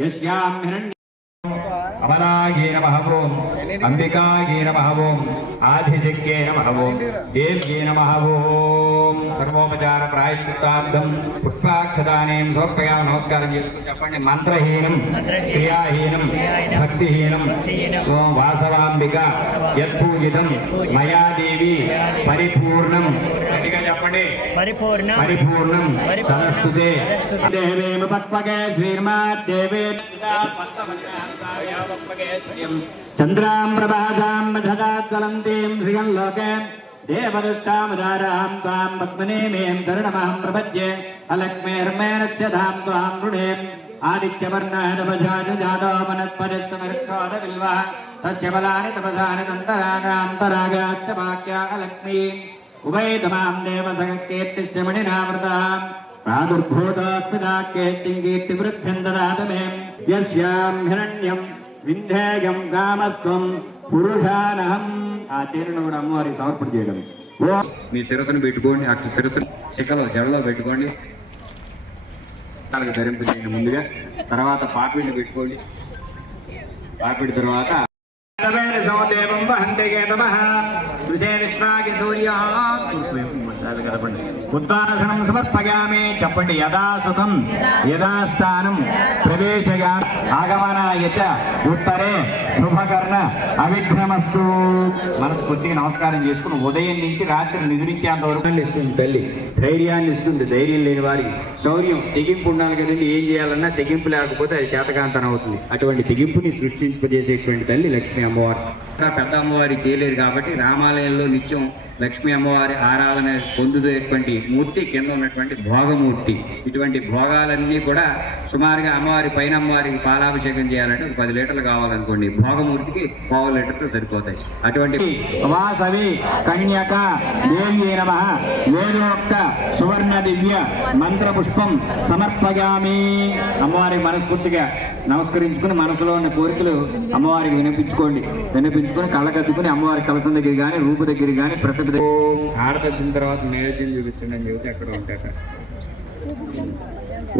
यस्यां हिरण्य अमरागे नमः ओम अंबिकागे नमः ओम आदिशक्ये नमः ओम देव्ये नमः ओम सर्वोपचार प्रायश्चित्तार्थं पुष्पाक्षदानें समर्पयामि नमस्कारं चेप्पंడి మంత్రహీనం క్రియాహీనం భక్తిహీనం ఓం వాసవాంబిక యత్పూజితం మయా దేవి పరిపూర్ణం గట్టిగా చెప్పండి పరిపూర్ణం తనస్తుతే దేవేమ పక్వగే శ్రీర్మాత్ దేవే चंद्रां प्रभासां दधाद्वलन्तीं श्रियं लोके देवदुष्टामदारां त्वां पद्मनेमीं शरणमहं प्रपद्ये अलक्ष्मीर्मेणस्यधां त्वां मृणे आदित्यवर्णहदभजातो वनस्पतिस्तमृक्षोदविल्वः तस्य फलानि तपसानि तन्तरागान्तरागाच्च वाक्या अलक्ष्मी उभयतमां देवसहकीर्तिस्य मणिनावृतः प्रादुर्भूतोऽस्मिदाख्येत्तिं कीर्तिवृद्धिं ददातु मे यस्यां हिरण्यं विन्ध्येयं कामस्त्वं पुरुषानहं ఆ తీరును కూడా అమ్మవారికి సమర్పణ చేయడం. మీ శిరస్సును పెట్టుకోండి, ఆ శిరస్సు శిఖలో జడలో పెట్టుకోండి, ధరింపజేయండి ముందుగా. తర్వాత పాపిడిని పెట్టుకోండి. పాపిడి తర్వాత ఉద్వాసనం సమర్పయామి చెప్పండి. యథాసుతం యథాస్థానం ప్రవేశయా ఆగమనాయ చ ఉత్తరే శుభకర్ణ అవిఘ్నమస్తు. మనస్ఫూర్తిగా నమస్కారం చేసుకుని ఉదయం నుంచి రాత్రి నిద్రించేంత వరకు ఇస్తుంది తల్లి. ధైర్యాన్ని ఇస్తుంది. ధైర్యం లేని వారికి శౌర్యం, తెగింపు ఉండాలి కదండి. ఏం చేయాలన్నా తెగింపు లేకపోతే అది చేతకాంతనం అవుతుంది. అటువంటి తెగింపుని సృష్టింపజేసేటువంటి తల్లి లక్ష్మీ అమ్మవారు. పెద్ద అమ్మవారి చేయలేరు కాబట్టి రామాలయంలో నిత్యం లక్ష్మీ అమ్మవారి ఆరాధన పొందుతున్నటువంటి మూర్తి కింద ఉన్నటువంటి భోగమూర్తి. ఇటువంటి భోగాలన్నీ కూడా సుమారుగా అమ్మవారి పైన అమ్మవారికి పాలాభిషేకం చేయాలంటే 10 లీటర్లు కావాలనుకోండి. భోగమూర్తికి 1/2 లీటర్తో సరిపోతాయి. అటువంటి వాసవి కన్యక దేవ్యే నమః వేదోక్త సువర్ణ దివ్య మంత్ర పుష్పం సమర్పయామి. అమ్మవారికి మనస్ఫూర్తిగా నమస్కరించుకుని మనసులో ఉన్న కోరికలు అమ్మవారికి వినిపించుకొని కళ్ళకద్దుకుని అమ్మవారి కలసం దగ్గర కానీ రూపు దగ్గర కానీ ప్రతి ఆరతద్దిన తర్వాత నైవేద్యం చూపించండి అని చెబితే అక్కడ ఉంటాక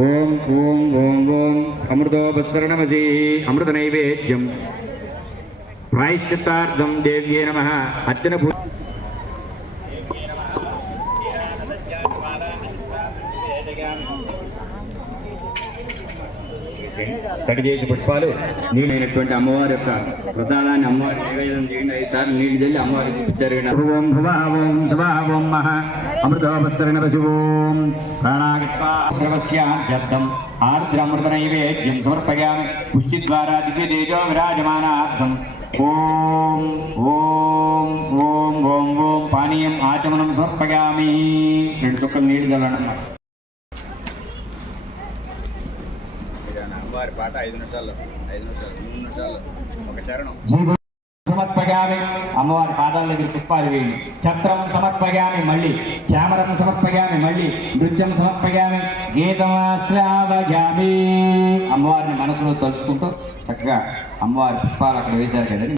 ఓం ఓం ఓం ఓం అమృతోపసరణమసి అమృత నైవేద్యం ప్రాయశ్చిత్తార్థం దేవ్యే నమః అర్చన తడి చేసి పుష్పాలు నీళ్ళైనటువంటి అమ్మవారి యొక్క ప్రసాదాన్ని అమ్మవారి నివేదన చేయండి. 5 సార్లు నీళ్లు చల్లి అమ్మవారికి చూపించారు. ఓం భువాం శుభావం మహ అమృతోపసరణ శివోం ప్రాణాగస్వాద్రవస్యార్థం ఆర్ద్రమృత నైవేద్యం సమర్పయామి పుష్టి ద్వారా దివ్య తేజో విరాజమానార్థం. ఓం ఓం ఓం ఓం ఓం పానీయం ఆచమనం సమర్పయామి. 2 చుక్కలు నీళ్లు చల్లడం. పాట 5 నిమిషాలు 3 నిమిషాలు ఒక చరణం. సమర్పయామి అమ్మవారి పాదాల దగ్గర పుష్పాలు వేయండి. ఛత్రం సమర్పయామి మళ్ళీ, చామరం సమర్పయామి మళ్ళీ, నృత్యం సమర్పయామి, గీతమాశ్రావయామి. అమ్మవారిని మనసులో తలుచుకుంటూ చక్కగా అమ్మవారి పుష్పాలు అక్కడ వేశారు కదండి.